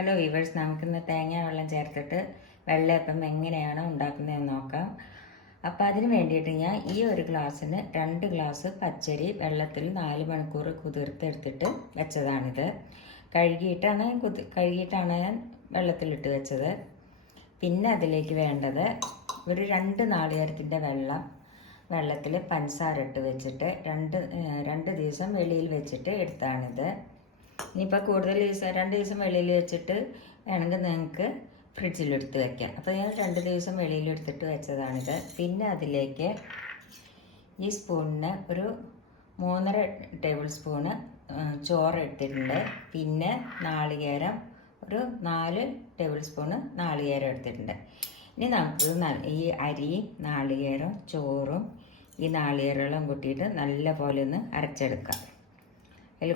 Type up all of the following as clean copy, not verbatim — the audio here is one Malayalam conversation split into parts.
ഹലോ വീവേഴ്സ്, നമുക്കിന്ന് തേങ്ങ വെള്ളം ചേർത്തിട്ട് വെള്ളയപ്പം എങ്ങനെയാണ് ഉണ്ടാക്കുന്നതെന്ന് നോക്കാം. അപ്പോൾ അതിന് വേണ്ടിയിട്ട് ഞാൻ ഈ ഒരു ഗ്ലാസ്സിന് 2 ഗ്ലാസ് പച്ചരി വെള്ളത്തിൽ 4 മണിക്കൂർ കുതിർത്തെടുത്തിട്ട് വെച്ചതാണിത്. കഴുകിയിട്ടാണ് ഞാൻ വെള്ളത്തിലിട്ട് വെച്ചത്. പിന്നെ അതിലേക്ക് വേണ്ടത് ഒരു 2 നാളികേരത്തിൻ്റെ വെള്ളത്തിൽ പഞ്ചസാര ഇട്ട് വെച്ചിട്ട് രണ്ട് ദിവസം വെളിയിൽ വെച്ചിട്ട് എടുത്താണിത്. ഇനിയിപ്പോൾ കൂടുതൽ ദിവസം 2 ദിവസം വെളിയിൽ വെച്ചിട്ട് വേണമെങ്കിൽ നിങ്ങൾക്ക് ഫ്രിഡ്ജിലെടുത്ത് വെക്കാം. അപ്പോൾ ഞാൻ 2 ദിവസം വെളിയിലെടുത്തിട്ട് വെച്ചതാണിത്. പിന്നെ അതിലേക്ക് ഈ സ്പൂണിന് ഒരു 3.5 ടേബിൾ സ്പൂണ് ചോറ് എടുത്തിട്ടുണ്ട്. പിന്നെ നാളികേരം ഒരു 4 ടേബിൾ സ്പൂണ് നാളികേരം എടുത്തിട്ടുണ്ട്. ഇനി നമുക്ക് ഈ അരിയും നാളികേരവും ചോറും ഈ നാളികേരവും കൂട്ടിയിട്ട് നല്ല പോലെ ഒന്ന് അരച്ചെടുക്കാം. അതിൽ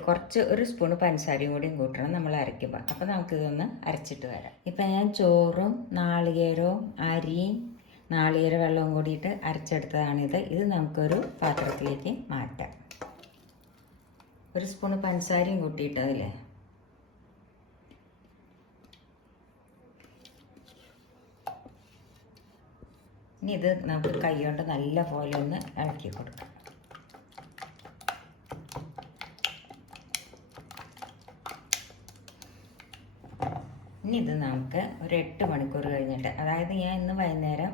ഒരു സ്പൂണ് പഞ്ചസാരയും കൂടിയും കൂട്ടണം നമ്മൾ അരയ്ക്കുമ്പോൾ. അപ്പോൾ നമുക്കിതൊന്ന് അരച്ചിട്ട് വരാം. ഇപ്പം ഞാൻ ചോറും നാളികേരവും അരിയും നാളികേര വെള്ളവും കൂടിയിട്ട് അരച്ചെടുത്തതാണിത്. ഇത് നമുക്കൊരു പാത്രത്തിലേക്ക് മാറ്റാം. ഒരു സ്പൂണ് പഞ്ചസാരയും കൂട്ടിയിട്ട് അതില്ലേ ഇനി ഇത് നമുക്ക് കൈ കൊണ്ട് നല്ല പോലെ ഒന്ന് ഇളക്കി കൊടുക്കാം. ഇനി ഇത് നമുക്ക് ഒരു 8 മണിക്കൂർ കഴിഞ്ഞിട്ട്, അതായത് ഞാൻ ഇന്ന് വൈകുന്നേരം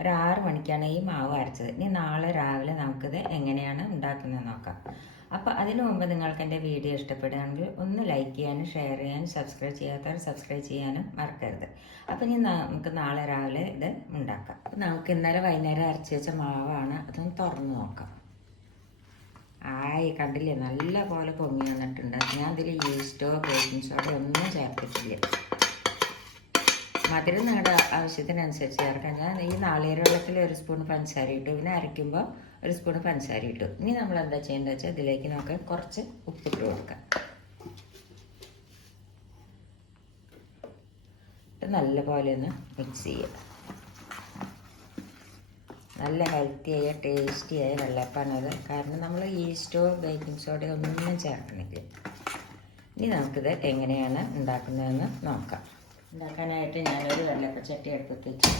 ഒരു 6 മണിക്കാണ് ഈ മാവ് അരച്ചത്. ഇനി നാളെ രാവിലെ നമുക്കിത് എങ്ങനെയാണ് ഉണ്ടാക്കുന്നത് നോക്കാം. അപ്പോൾ അതിനു മുമ്പ് നിങ്ങൾക്ക് എൻ്റെ വീഡിയോ ഇഷ്ടപ്പെടുകയാണെങ്കിൽ ഒന്ന് ലൈക്ക് ചെയ്യാനും ഷെയർ ചെയ്യാനും സബ്സ്ക്രൈബ് ചെയ്യാത്തവർ സബ്സ്ക്രൈബ് ചെയ്യാനും മറക്കരുത്. അപ്പോൾ ഇനി നമുക്ക് നാളെ രാവിലെ ഇത് ഉണ്ടാക്കാം. നമുക്ക് ഇന്നലെ വൈകുന്നേരം അരച്ച് വെച്ച മാവാണ്. അതൊന്ന് തുറന്ന് നോക്കാം. കണ്ടില്ലേ, നല്ല പോലെ പൊങ്ങി വന്നിട്ടുണ്ട്. ഞാൻ ഇതിൽ ഈസ്റ്റോ ബേക്കിംഗ് സോഡ ഒന്നും ചേർത്തിട്ടില്ല. മധുരം നിങ്ങളുടെ ആവശ്യത്തിനനുസരിച്ച് ചേർക്കാം. ഞാൻ ഈ നാളികേര വെള്ളത്തിൽ 1 സ്പൂൺ പഞ്ചസാര ഇട്ടു. പിന്നെ അരയ്ക്കുമ്പോൾ 1 സ്പൂൺ പഞ്ചസാര ഇട്ടു. ഇനി നമ്മൾ എന്താ ചെയ്യേണ്ടത് വെച്ചാൽ ഇതിലേക്ക് നമുക്ക് കുറച്ച് ഉപ്പിട്ട് കൊടുക്കാം. നല്ലപോലെ ഒന്ന് മിക്സ് ചെയ്യുക. നല്ല ഹെൽത്തിയായ ടേസ്റ്റിയായ വെള്ളയപ്പാണത്. കാരണം നമ്മൾ ഈസ്റ്റോ ബേക്കിംഗ് സോഡ ഒന്നും ചേർക്കണില്ല. ഇനി നമുക്കിത് എങ്ങനെയാണ് ഉണ്ടാക്കുന്നതെന്ന് നോക്കാം. ഉണ്ടാക്കാനായിട്ട് ഞാനൊരു വെള്ളപ്പച്ചട്ടി അടുപ്പത്ത് വെച്ച്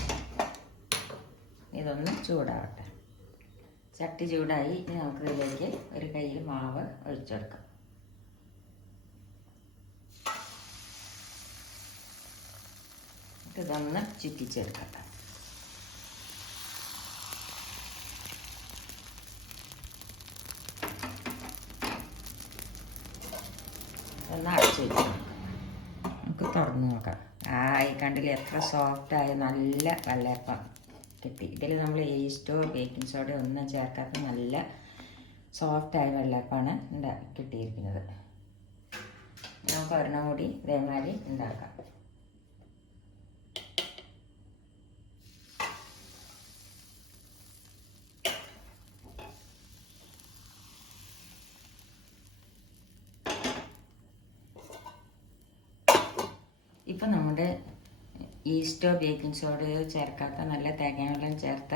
ഇതൊന്ന് ചൂടാവട്ടെ. ചട്ടി ചൂടായി. ഇനി നമുക്കിതിലേക്ക് ഒരു കയ്യിൽ മാവ് ഒഴിച്ചെടുക്കാം. ഇതൊന്ന് ചുറ്റിച്ചെടുക്കട്ടെ. ഒന്ന് അടച്ചു വെച്ചു. നമുക്ക് തുറന്ന് നോക്കാം. കണ്ടില്ലേ, എത്ര സോഫ്റ്റായ നല്ല വെള്ളയപ്പം കിട്ടി. ഇതിൽ നമ്മൾ ഈസ്റ്റോ ബേക്കിംഗ് സോഡ ഒന്നും ചേർക്കാത്ത നല്ല സോഫ്റ്റായ വെള്ളയപ്പാണ് കിട്ടിയിരിക്കുന്നത്. നമുക്ക് ഒരെണ്ണം കൂടി ഇതേമാതിരി ഉണ്ടാക്കാം. ഇപ്പം നമ്മുടെ ഈസ്റ്റോ ബേക്കിംഗ് സോഡ ചേർക്കാത്ത നല്ല തേങ്ങ വെള്ളം ചേർത്ത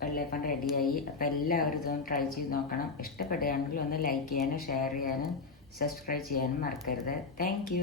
വെള്ളയപ്പം റെഡിയായി. അപ്പോൾ എല്ലാവരും ഇതൊന്ന് ട്രൈ ചെയ്ത് നോക്കണം. ഇഷ്ടപ്പെടുകയാണെങ്കിൽ ഒന്ന് ലൈക്ക് ചെയ്യാനും ഷെയർ ചെയ്യാനും സബ്സ്ക്രൈബ് ചെയ്യാനും മറക്കരുത്. താങ്ക്